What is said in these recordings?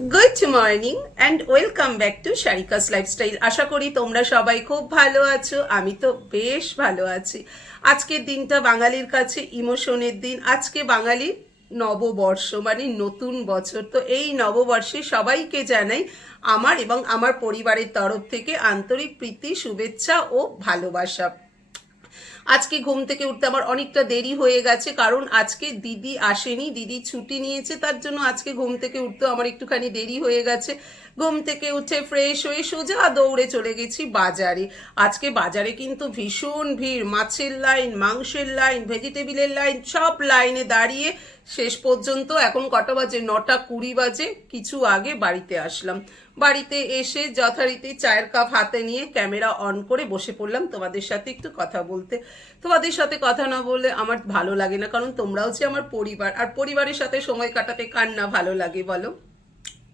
Good morning and welcome back to Sharika's lifestyle. আশা করি তোমরা সবাই খুব ভালো আছো। আমি তো বেশ ভালো আছি। আজকের দিনটা বাঙালির কাছে ইমোশনের দিন। আজকে বাঙালির নববর্ষ, মানে নতুন বছর। তো এই নববর্ষে সবাইকে জানাই আমার এবং আমার পরিবারের তরফ থেকে আন্তরিক প্রীতি, শুভেচ্ছা ও ভালোবাসা। আজকে ঘুম থেকে উঠতে আমার অনেকটা দেরি হয়ে গেছে, কারণ আজকে দিদি আসেনি, দিদি ছুটি নিয়েছে, তার জন্য আজকে ঘুম থেকে উঠতে আমার একটুখানি দেরি হয়ে গেছে। ঘুম থেকে উঠে ফ্রেশ হয়ে সোজা দৌড়ে চলে গেছি বাজারে। আজকে বাজারে কিন্তু ভীষণ ভিড়, মাছের লাইন, মাংসের লাইন, ভেজিটেবিলের লাইন, সব লাইনে দাঁড়িয়ে শেষ পর্যন্ত এখন কটা বাজে, 9:20 বাজে, কিছু আগে বাড়িতে আসলাম। বাড়িতে এসে যথারীতি চায়ের কাপ হাতে নিয়ে ক্যামেরা অন করে বসে পড়লাম তোমাদের সাথে একটু কথা বলতে। তোমাদের সাথে কথা না বললে আমার ভালো লাগে না, কারণ তোমরা হচ্ছে আমার পরিবার, আর পরিবারের সাথে সময় কাটাতে কার না ভালো লাগে বলো।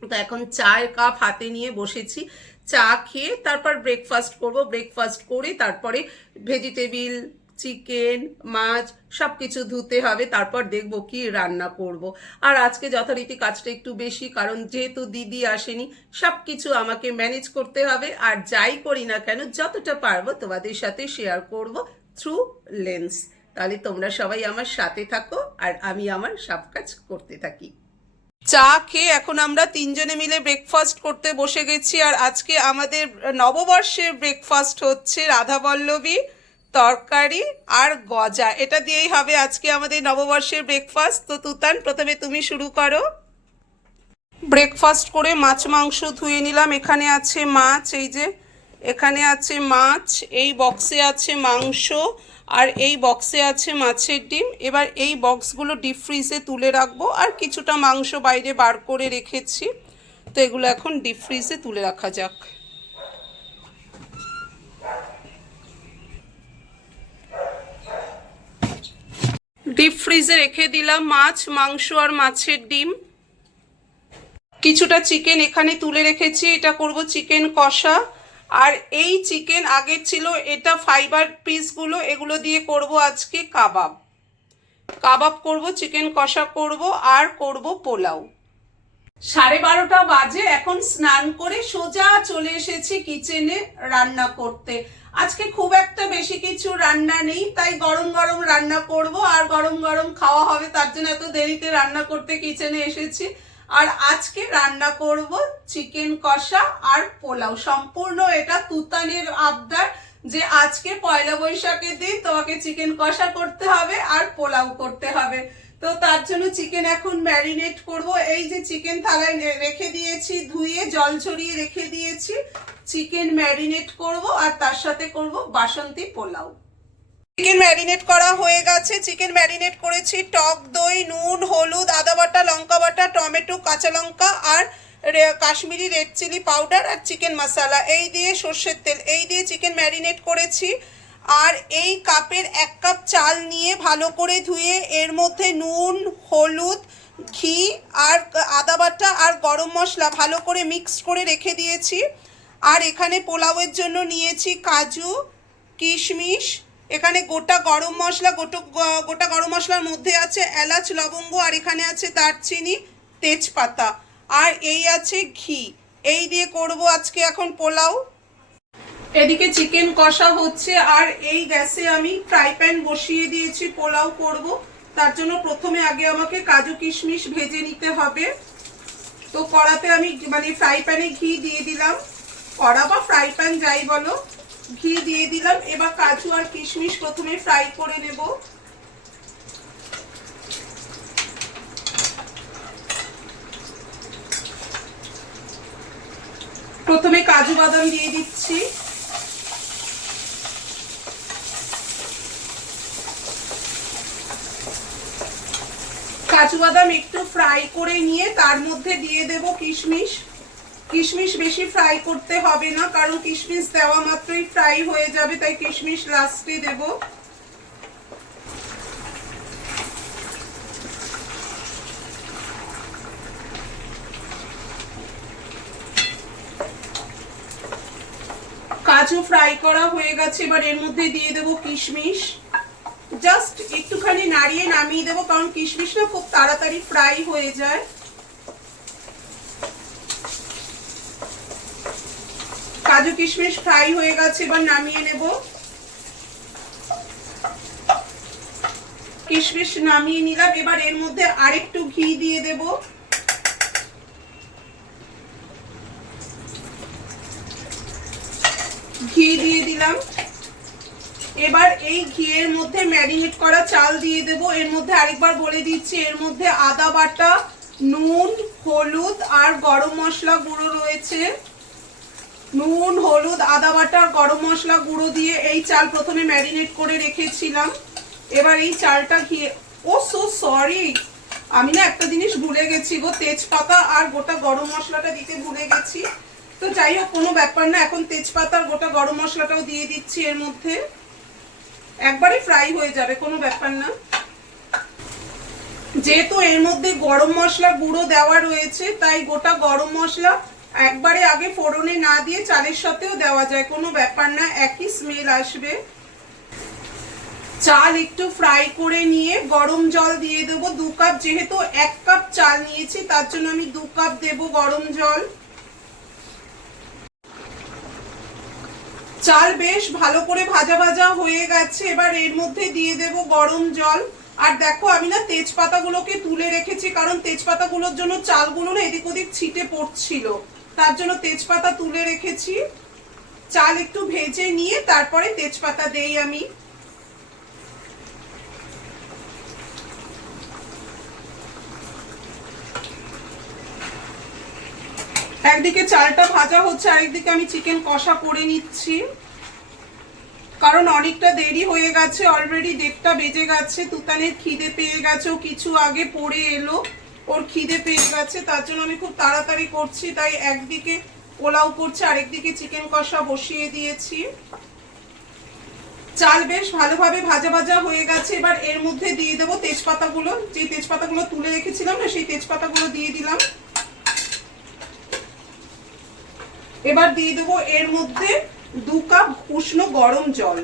তো এখন চায়ের কাপ হাতে নিয়ে বসেছি, চা খেয়ে তারপর ব্রেকফাস্ট করব। ব্রেকফাস্ট করে তারপরে ভেজিটেবিল, চিকেন, মাছ সব কিছু ধুতে হবে, তারপর দেখব কি রান্না করব। আর আজকে যথারীতি কাজটা একটু বেশি, কারণ যেহেতু দিদি আসেনি, সব কিছু আমাকে ম্যানেজ করতে হবে। আর যাই করি না কেন, যতটা পারবো তোমাদের সাথে শেয়ার করব থ্রু লেন্স। তাহলে তোমরা সবাই আমার সাথে থাকো আর আমি আমার সব কাজ করতে থাকি। চা খেয়ে এখন আমরা তিনজনে মিলে ব্রেকফাস্ট করতে বসে গেছি। আর আজকে আমাদের নববর্ষের ব্রেকফাস্ট হচ্ছে রাধাবল্লভী তরকারি আর গজা। এটা দিয়েই হবে আজকে আমাদের নববর্ষের ব্রেকফাস্ট। তো তুতান, প্রথমে তুমি শুরু করো। ব্রেকফাস্ট করে মাছ মাংস ধুয়ে নিলাম। এখানে আছে মাছ, এই যে এখানে আছে মাছ, এই বক্সে আছে মাংস, আর এই বক্সে আছে মাছের ডিম। এবার এই বক্সগুলো ডিপ ফ্রিজে তুলে রাখবো, আর কিছুটা মাংস বাইরে বার করে রেখেছি। তো এগুলো এখন ডিপ ফ্রিজে তুলে রাখা যাক। ডিপ ফ্রিজে রেখে দিলাম মাছ, মাংস আর মাছের ডিম। কিছুটা চিকেন এখানে তুলে রেখেছি, এটা করব চিকেন কষা। আর এই চিকেন আগের ছিল, এটা ফাইবার পিসগুলো, এগুলো দিয়ে করব আজকে কাবাব। কাবাব করব, চিকেন কষা করব, আর করব পোলাও। 12:30 বাজে, এখন স্নান করে সোজা চলে এসেছি কিচেনে রান্না করতে। আজকে খুব একটা বেশি কিছু রান্না নেই, তাই গরম গরম রান্না করব আর গরম গরম খাওয়া হবে, তার জন্য এত দেরিতে রান্না করতে কিচেনে এসেছি। আর আজকে রান্না করব চিকেন কষা আর পোলাও। সম্পূর্ণ এটা তুতানের আবদার যে আজকে পয়লা বৈশাখের দিন তোমাকে চিকেন কষা করতে হবে আর পোলাও করতে হবে। তো তার জন্য চিকেন এখন ম্যারিনেট করব। এই যে চিকেন থালায় রেখে দিয়েছি, ধুয়ে জল ঝরিয়ে রেখে দিয়েছি। চিকেন ম্যারিনেট করব আর তার সাথে করব বাসন্তী পোলাও। চিকেন ম্যারিনেট করা হয়ে গেছে। চিকেন ম্যারিনেট করেছি টক দই, নুন, হলুদ, আদা বাটা, লঙ্কা বাটা, টমেটো, কাঁচা লঙ্কা আর কাশ্মীরি রেড চিলি পাউডার আর চিকেন মশলা, এই দিয়ে সর্ষের তেল, এই দিয়ে চিকেন ম্যারিনেট করেছি। আর এই কাপের 1 কাপ চাল নিয়ে ভালো করে ধুয়ে এর মধ্যে নুন, হলুদ, ঘি আর আদা বাটা আর গরম মশলা ভালো করে মিক্সড করে রেখে দিয়েছি। আর এখানে পোলাওয়ের জন্য নিয়েছি কাজু, কিশমিশ, এখানে গোটা গরম মশলা, গোটা গরম মশলার মধ্যে আছে এলাচ, লবঙ্গ, আর এখানে আছে দারচিনি, তেজপাতা, আর এই আছে ঘি। এই দিয়ে করব আজকে এখন পোলাও। এদিকে চিকেন কষা হচ্ছে, আর এই গ্যাসে আমি ফ্রাই প্যান বসিয়ে দিয়েছি পোলাও করব। তার জন্য প্রথমে আগে আমাকে কাজু কিশমিশ ভেজে নিতে হবে। তো কড়াতে আমি মানে ফ্রাই প্যানে ঘি দিয়ে দিলাম, কড়া বা ফ্রাই প্যান যাই বলো, ঘি দিয়ে দিলাম। এবার কাজু আর কিশমিশ প্রথমে ফ্রাই করে নেব। প্রথমে কাজু বাদাম দিয়ে দিচ্ছি। কাজু বাদাম একটু ফ্রাই করে নিয়ে তার মধ্যে দিয়ে দেব কিশমিশ। কিশমিশ বেশি ফ্রাই করতে হবে না, কারণ কিশমিশ দেওয়া মাত্রই ফ্রাই হয়ে যাবে, তাই কিশমিশ লাস্টে দেব। কাজু ফ্রাই করা হয়ে গেছে, এবার এর মধ্যে দিয়ে দেব কিশমিশ। জাস্ট একটুখানি নাড়িয়ে নামিয়ে দেবো, কারণ কিশমিশ না খুব তাড়াতাড়ি ফ্রাই হয়ে যায়। কাজু কিশমিশ ফ্রাই হয়ে গেছে, এবার নামিয়ে নেব। কিশমিশ নামিয়ে নিলাম। এবার এর মধ্যে আরেকটু ঘি দিয়ে দেব। ঘি দিয়ে দিলাম। এবার এই ঘিয়ের মধ্যে ম্যারিনেট করা চাল দিয়ে দেব। এর মধ্যে আরেকবার বলে দিচ্ছি, এর মধ্যে আদা বাটা, নুন, হলুদ আর গরম মশলা গুঁড়ো রয়েছে। নুন, হলুদ, আদা বাটা আর গরম মশলা গুঁড়ো দিয়ে এই চাল প্রথমে ম্যারিনেট করে রেখেছিলাম। এবার এই চালটা ঘিয়ে, ও সো সরি, আমি না একটা জিনিস ভুলে গেছি গো, তেজপাতা আর গোটা গরম মশলাটা দিতে ভুলে গেছি। তো যাই হোক, কোনো ব্যাপার না, এখন তেজপাতা আর গোটা গরম মশলাটাও দিয়ে দিচ্ছি এর মধ্যে। একবারে ফ্রাই হয়ে যাবে, কোনো ব্যাপার না। যেহেতু এর মধ্যে গরম মশলা গুঁড়ো দেওয়া রয়েছে, তাই গোটা গরম মশলা একবারে আগে ফোড়নে না দিয়ে চালের সাথেও দেওয়া যায়, কোনো ব্যাপার না, একই স্মেল আসবে। চাল একটু ফ্রাই করে নিয়ে গরম জল দিয়ে দেবো 2 কাপ। যেহেতু 1 কাপ চাল নিয়েছি, তার জন্য আমি 2 কাপ দেব গরম জল। চাল বেশ ভালো করে ভাজা ভাজা হয়ে গেছে। এবার এর মধ্যে দিয়ে দেব গরম জল। আর দেখো, আমি না তেজপাতাগুলোকে তুলে রেখেছি, কারণ তেজপাতাগুলোর জন্য চালগুলো না এদিক ওদিক ছিটে পড়ছিল, তার জন্য তেজপাতা তুলে রেখেছি। চাল একটু ভেজে নিয়ে তারপরে তেজপাতা দেই আমি। একদিকে চালটা ভাজা হচ্ছে, আরেকদিকে আমি চিকেন কষা করে নিচ্ছি, কারণ অনেকটা দেরি হয়ে গেছে, অলরেডি 1:30 বেজে গেছে। তুতানের খিদে পেয়ে গেছে, ও কিছু আগে পড়ে এলো, ওর খিদে পেয়ে গেছে, তার জন্য আমি খুব তাড়াতাড়ি করছি। তাই একদিকে পোলাও করছি, আরেকদিকে চিকেন কষা বসিয়ে দিয়েছি। চাল বেশ ভালোভাবে ভাজা ভাজা হয়ে গেছে। এবার এর মধ্যে দিয়ে দেবো তেজপাতাগুলো, যে তেজপাতাগুলো তুলে রেখেছিলাম না, সেই তেজপাতাগুলো দিয়ে দিলাম। এবার দিয়ে দেবো এর মধ্যে 2 কাপ উষ্ণ গরম জল।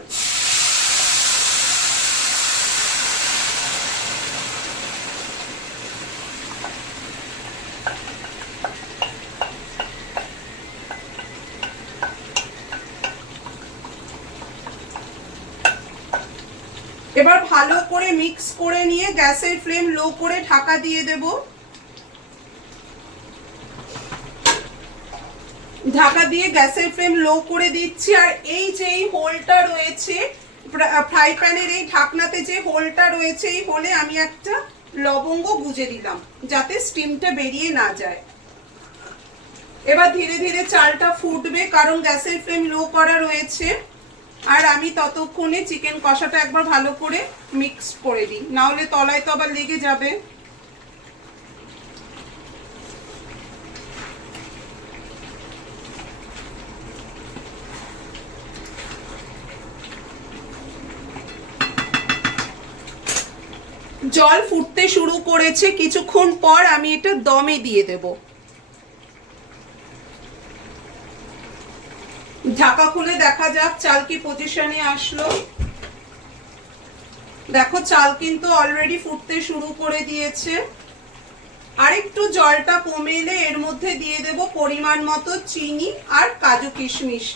এবার ভালো করে মিক্স করে নিয়ে গ্যাসের ফ্লেম লো করে ঢাকা দিয়ে দেব। ঢাকা দিয়ে গ্যাসের ফ্লেম লো করে দিচ্ছি। আর এই যে হোলটা রয়েছে ফ্রাই প্যানের, এই ঢাকনাতে যে হোলটা রয়েছে, এই হোলে আমি একটা লবঙ্গ গুজে দিলাম, যাতে স্টিমটা বেরিয়ে না যায়। এবার ধীরে ধীরে চালটা ফুটবে, কারণ গ্যাসের ফ্লেম লো করা রয়েছে। আর আমি ততক্ষণে চিকেন কষাটা একবার ভালো করে মিক্স করে দিই, না হলে তলায় তো আবার লেগে যাবে। জল ফুটতে শুরু করেছে, কিছুক্ষণ পর আমি এটা দমে দিয়ে দেব। ঢাকা খুলে দেখা যাক চাল কি পজিশনে আসলো। দেখো, চাল কিন্তু অলরেডি ফুটতে শুরু করে দিয়েছে। আরেকটু জলটা কমে এলে এর মধ্যে দিয়ে দেব পরিমাণ মতো চিনি আর কাজু কিশমিশ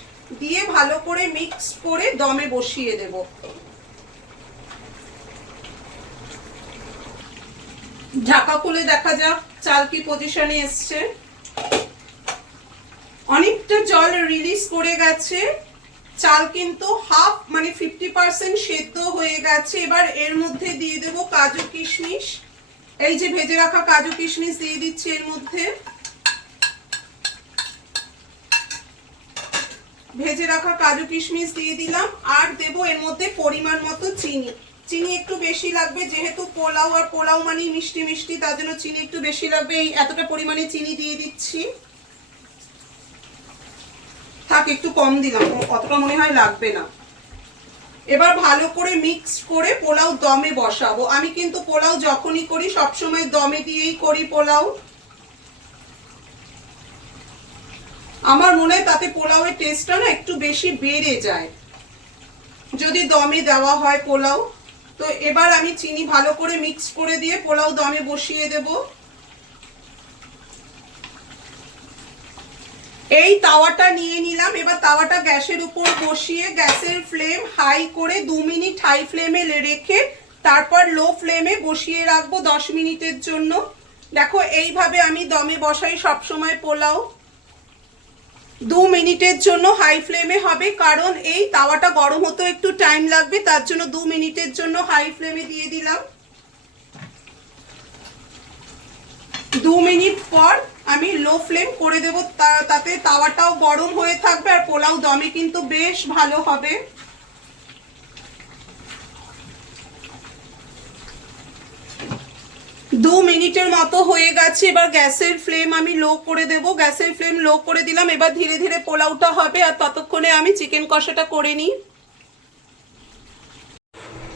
দিয়ে ভালো করে মিক্স করে দমে বসিয়ে দেব। ঢাকা খুলে দেখা যাক চাল কি পজিশনে এসছে। অনেকটা জল রিলিজ করে গেছে, চাল কিন্তু হাফ মানে 50% সেদ্ধ হয়ে গেছে। এবার এর মধ্যে দিয়ে দেব কাজু কিশমিশ, এই যে ভেজে রাখা কাজু কিশমিশ দিয়ে দিচ্ছি এর মধ্যে। ভেজে রাখা কাজু কিশমিশ দিয়ে দিলাম। আর দেব এর মধ্যে পরিমাণ মতো চিনি। চিনি একটু বেশি লাগবে, যেহেতু পোলাও, আর পোলাও মানে মিষ্টি মিষ্টি, তার জন্য চিনি একটু বেশি লাগবে। এই এতটা পরিমাণে চিনি দিয়ে দিচ্ছি। থাক, একটু কম দিলাম, অতটা মনে হয় লাগবে না। এবার ভালো করে মিক্স করে পোলাও দমে বসাবো। আমি কিন্তু পোলাও যখনই করি সবসময় দমে দিয়েই করি পোলাও। আমার মনে হয় তাতে পোলাওয়ের টেস্টটা না একটু বেশি বেড়ে যায় যদি দমে দেওয়া হয় পোলাও। তো এবার আমি চিনি ভালো করে মিক্স করে দিয়ে পোলাও দমে বসিয়ে দেব। এই তাওয়াটা নিয়ে নিলাম। এবার তাওয়াটা গ্যাসের উপর বসিয়ে গ্যাসের ফ্লেম হাই করে 2 মিনিট হাই ফ্লেমে রেখে তারপর লো ফ্লেমে বসিয়ে রাখবো 10 মিনিটের জন্য। দেখো এইভাবে আমি দমে বসাই সব সময় পোলাও। 2 মিনিটের জন্য হাই ফ্লেমে হবে, কারণ এই তাওয়াটা গরম হতে একটু টাইম লাগবে, তার জন্য 2 মিনিটের জন্য হাই ফ্লেমে দিয়ে দিলাম। 2 মিনিট পর আমি লো ফ্লেম করে দেব, তাতে তাওয়াটাও গরম হয়ে থাকবে আর পোলাও দমে কিন্তু বেশ ভালো হবে। দু মিনিটের মতো হয়ে গেছে। এবার গ্যাসের ফ্লেম আমি লো করে দেব। গ্যাসের ফ্লেম লো করে দিলাম। এবার ধীরে ধীরে পোলাওটা হবে, আর ততক্ষণে আমি চিকেন কষাটা করে নিই।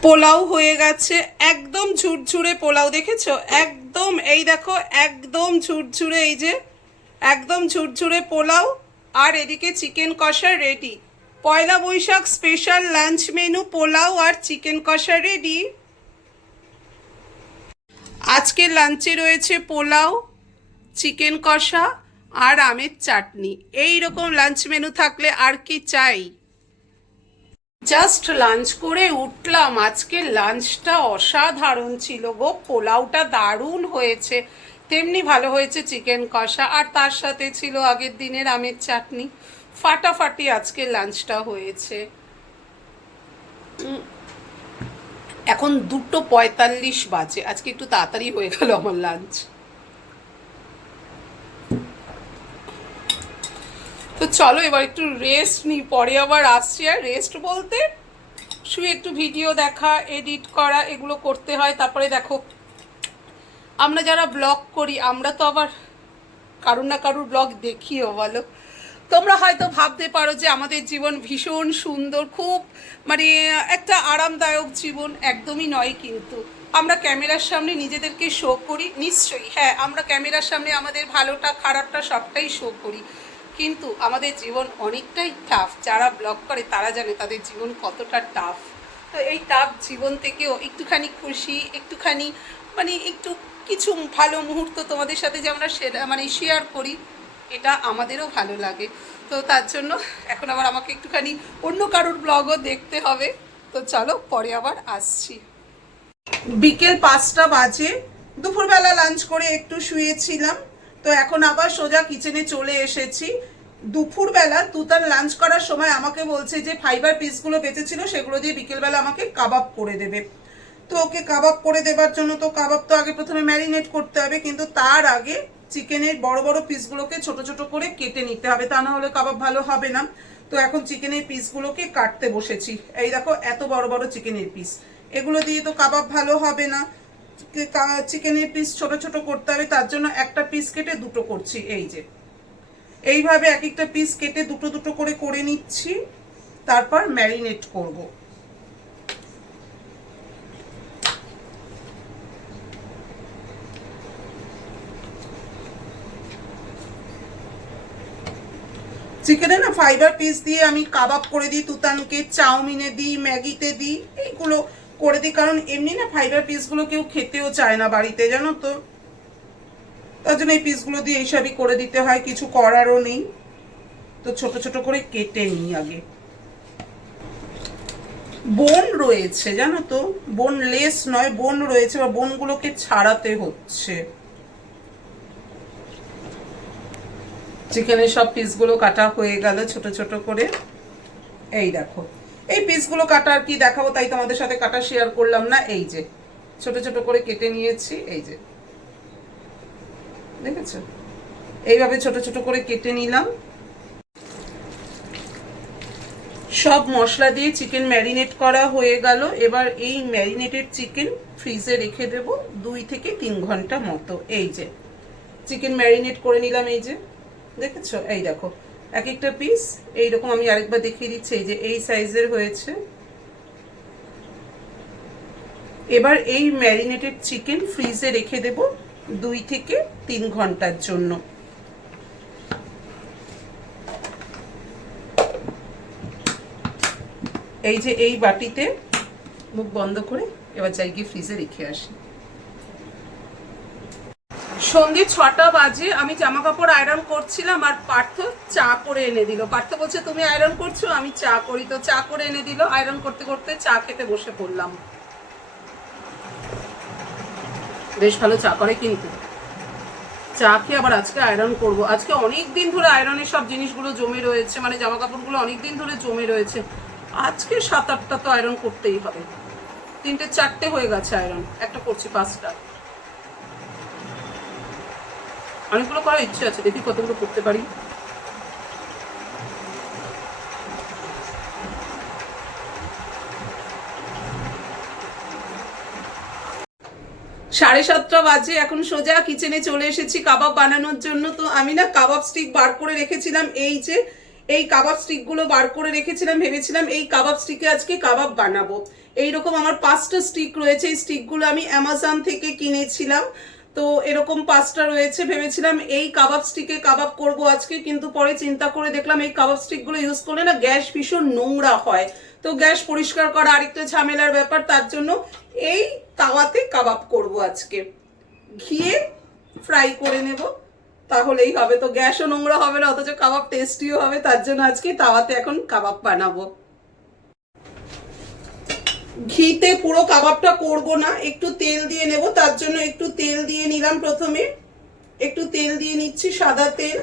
পোলাও হয়ে গেছে, একদম ঝুরঝুরে পোলাও, দেখেছো? একদম, এই দেখো একদম ঝুরঝুরে, এই যে একদম ঝুরঝুরে পোলাও। আর এদিকে চিকেন কষা ready. Poila Boishakh special lunch menu পোলাও আর চিকেন কষা রেডি। আজকের লাঞ্চে রয়েছে পোলাও, চিকেন কষা আর আমের চাটনি। এই রকম লাঞ্চ মেনু থাকলে আর কি চাই। জাস্ট লাঞ্চ করে উঠলাম। আজকের লাঞ্চটা অসাধারণ ছিল গো। পোলাওটা দারুণ হয়েছে, তেমনি ভালো হয়েছে চিকেন কষা, আর তার সাথে ছিল আগের দিনের আমের চাটনি। ফাটাফাটি আজকের লাঞ্চটা হয়েছে। এখন 2:45 বাজে। আজকে একটু তাড়াতাড়ি হয়ে গেল আমার লাঞ্চ। তো চলো এবার একটু রেস্ট নিই, পরে আবার আসছি। আর রেস্ট বলতে শুয়ে একটু ভিডিও দেখা, এডিট করা, এগুলো করতে হয়। তারপরে দেখো, আমরা যারা ব্লগ করি আমরা তো আবার কারুর না কারুর ব্লগ দেখিও, বলো। তোমরা হয়তো ভাবতে পারো যে আমাদের জীবন ভীষণ সুন্দর, খুব মানে একটা আরামদায়ক জীবন। একদমই নয়, কিন্তু আমরা ক্যামেরার সামনে নিজেদেরকে শো করি, নিশ্চয়ই হ্যাঁ, আমরা ক্যামেরার সামনে আমাদের ভালোটা খারাপটা সবটাই শো করি, কিন্তু আমাদের জীবন অনেকটাই টাফ। যারা ব্লগ করে তারা জানে তাদের জীবন কতটা টাফ। তো এই টাফ জীবন থেকেও একটুখানি খুশি, একটুখানি মানে একটু কিছু ভালো মুহূর্ত তোমাদের সাথে যে আমরা মানে শেয়ার করি, এটা আমাদেরও ভালো লাগে। তো তার জন্য এখন আবার আমাকে একটুখানি অন্য কারোর ব্লগও দেখতে হবে। তো চলো পরে আবার আসছি। বিকেল 5টা বাজে। দুপুরবেলা লাঞ্চ করে একটু শুয়েছিলাম, তো এখন আবার সোজা কিচেনে চলে এসেছি। দুপুরবেলা তুতার লাঞ্চ করার সময় আমাকে বলছে যে ফাইবার পিসগুলো বেঁচেছিল সেগুলো দিয়ে বিকেলবেলা আমাকে কাবাব করে দেবে। তো ওকে কাবাব করে দেবার জন্য তো কাবাব তো আগে প্রথমে ম্যারিনেট করতে হবে, কিন্তু তার আগে চিকেনের বড় বড় পিসগুলোকে ছোট ছোট করে কেটে নিতে হবে, তা না হলে কাবাব ভালো হবে না। তো এখন চিকেনের পিসগুলোকে কাটতে বসেছি। এই দেখো এত বড় বড় চিকেনের পিস, এগুলো দিয়ে তো কাবাব ভালো হবে না। চিকেনের পিস ছোট ছোট করতে হবে, তার জন্য একটা পিস কেটে দুটো করছি। এই যে এইভাবে এক একটা পিস কেটে দুটো দুটো করে নিচ্ছি, তারপর ম্যারিনেট করব। চিকেনে না ফাইবার পিস দিয়ে আমি কাবাব করে দিই, তুতানকে চাউমিনে দিই, ম্যাগিতে দিই, এইগুলো করে দিই। কারণ এমনি না ফাইবার পিসগুলো কেউ খেতেও চায় না বাড়িতে, জানো তো। তার জন্য এই পিসগুলো দিয়ে এইসবই করে দিতে হয়, কিছু করারও নেই। তো ছোট ছোট করে কেটে নিই আগে। বোন রয়েছে জানো তো, বোনলেস নয়, বোন রয়েছে, বা বোনগুলোকে ছাড়াতে হচ্ছে। চিকেনের সব পিসগুলো কাটা হয়ে গেল ছোট ছোট করে। এই দেখো এই পিসগুলো কাটা আর কি দেখাবো, তাই তোমাদের সাথে কাটা শেয়ার করলাম না। এই যে ছোট ছোট করে কেটে নিয়েছি, এই যে দেখেছো, এইভাবে ছোট ছোট করে কেটে নিলাম। সব মশলা দিয়ে চিকেন ম্যারিনেট করা হয়ে গেল। এবার এই ম্যারিনেটেড চিকেন ফ্রিজে রেখে দেব 2 থেকে 3 ঘন্টা মতো। এই যে চিকেন ম্যারিনেট করে নিলাম, এই যে দেখেছো, এই দেখো এক একটা পিস এইরকম। আমি আরেকবার দেখিয়ে দিচ্ছি, এই যে এই সাইজের হয়েছে। এবার এই ম্যারিনেটেড চিকেন ফ্রিজে রেখে দেব 2 থেকে 3 ঘন্টার জন্য। এই যে এই বাটিতে মুখ বন্ধ করে এবার যাই গিয়ে ফ্রিজে রেখে আসি। সন্ধ্যে 6টা বাজে, আমি জামা কাপড় আয়রন করছিলাম আর পার্থ চা করে এনে দিল। পার্থ বলছে তুমি আয়রন করছো, আমি চা করি, তো চা করে এনে দিল। আয়রন করতে করতে চা খেতে বসে পড়লাম। বেশ ভালো চা করে কিন্তু। চা খেয়ে আবার আজকে আয়রন করব। আজকে অনেক দিন ধরে আয়রনের সব জিনিসগুলো জমে রয়েছে, মানে জামা কাপড়গুলো অনেক দিন ধরে জমে রয়েছে। আজকে 7-8টা তো আয়রন করতেই হবে। 3-4টে হয়ে গেছে আয়রন, একটা করছি 5টা। অনেকগুলো করার ইচ্ছে আছে, দেখি কতগুলো করতে পারি। সাড়ে 7টা বাজে, এখন সোজা কিচেনে চলে এসেছি কাবাব বানানোর জন্য। তো আমি না কাবাব স্টিক বার করে রেখেছিলাম, এই যে এই কাবাব স্টিকগুলো বার করে রেখেছিলাম, ভেবেছিলাম এই কাবাব স্টিকে আজকে কাবাব বানাবো। এইরকম আমার 5টা স্টিক রয়েছে, এই স্টিকগুলো আমি অ্যামাজন থেকে কিনেছিলাম। তো এরকম 5টা রয়েছে, ভেবেছিলাম এই কাবাব স্টিকে কাবাব করব আজকে, কিন্তু পরে চিন্তা করে দেখলাম এই কাবাব স্টিকগুলো ইউজ করলে না গ্যাস ভীষণ নোংরা হয়, তো গ্যাস পরিষ্কার করা আরেকটা ঝামেলার ব্যাপার। তার জন্য এই তাওয়াতে কাবাব করব আজকে, ঘিয়ে ফ্রাই করে নেব, তাহলেই হবে। তো গ্যাসও নোংরা হবে না, অথচ কাবাব টেস্টিও হবে। তার জন্য আজকে তাওয়াতে এখন কাবাব বানাবো। ঘিতে পুরো কাবাবটা করব না, একটু তেল দিয়ে নেব। তার জন্য একটু তেল দিয়ে নিলাম, প্রথমে একটু তেল দিয়ে নিচ্ছি, সাদা তেল।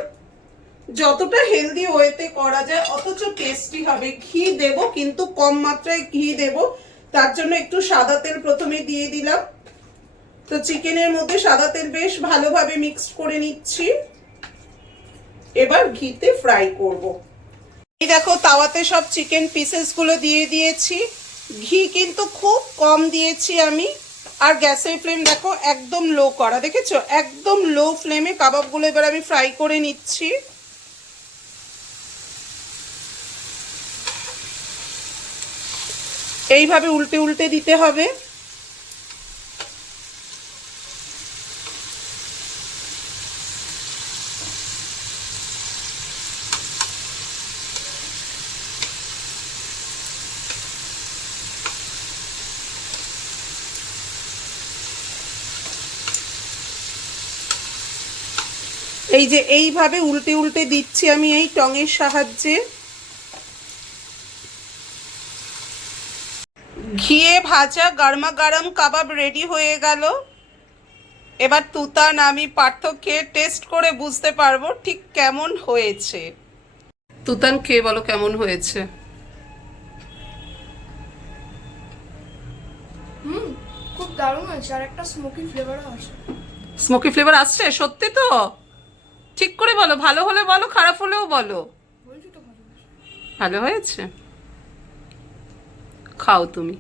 যতটা হেলদি ওয়েতে করা যায় অথচ টেস্টি হবে। ঘি দেব কিন্তু কম মাত্রায় ঘি দেব, তার জন্য একটু সাদা তেল প্রথমে দিয়ে দিলাম। তো চিকেনের মধ্যে সাদা তেল বেশ ভালোভাবে মিক্সড করে নিচ্ছি, এবার ঘিতে ফ্রাই করব। এই দেখো তাওয়াতে সব চিকেন পিসেস গুলো দিয়ে দিয়েছি, ঘি কিন্তু খুব কম দিয়েছি আমি। আর গ্যাসের ফ্লেম দেখো একদম লো করা, দেখেছো, একদম লো ফ্লেমে কাবাবগুলো এবার আমি ফ্রাই করে নিচ্ছি। এইভাবে উল্টে উল্টে দিতে হবে। এই যে এইভাবে উল্টে উল্টে দিচ্ছি আমি এই টঙের সাহায্যে। ঘিয়ে ভাজা গরমা গরম কাবাব রেডি হয়ে গেল। এবার তুতান আমি পার্থক্যে টেস্ট করে বুঝতে পারবো ঠিক কেমন হয়েছে। তুতান খেয়ে বলো কেমন হয়েছে। খুব দারুণ হয়েছে, আর একটা স্মোকি ফ্লেভারও আছে। স্মোকি ফ্লেভার আসছে? সত্যি তো? ঠিক করে বলো, ভালো হলে বলো, খারাপ হলেও বলো। বলছি তো ভালো হয়েছে। ভালো হয়েছে, খাও তুমি।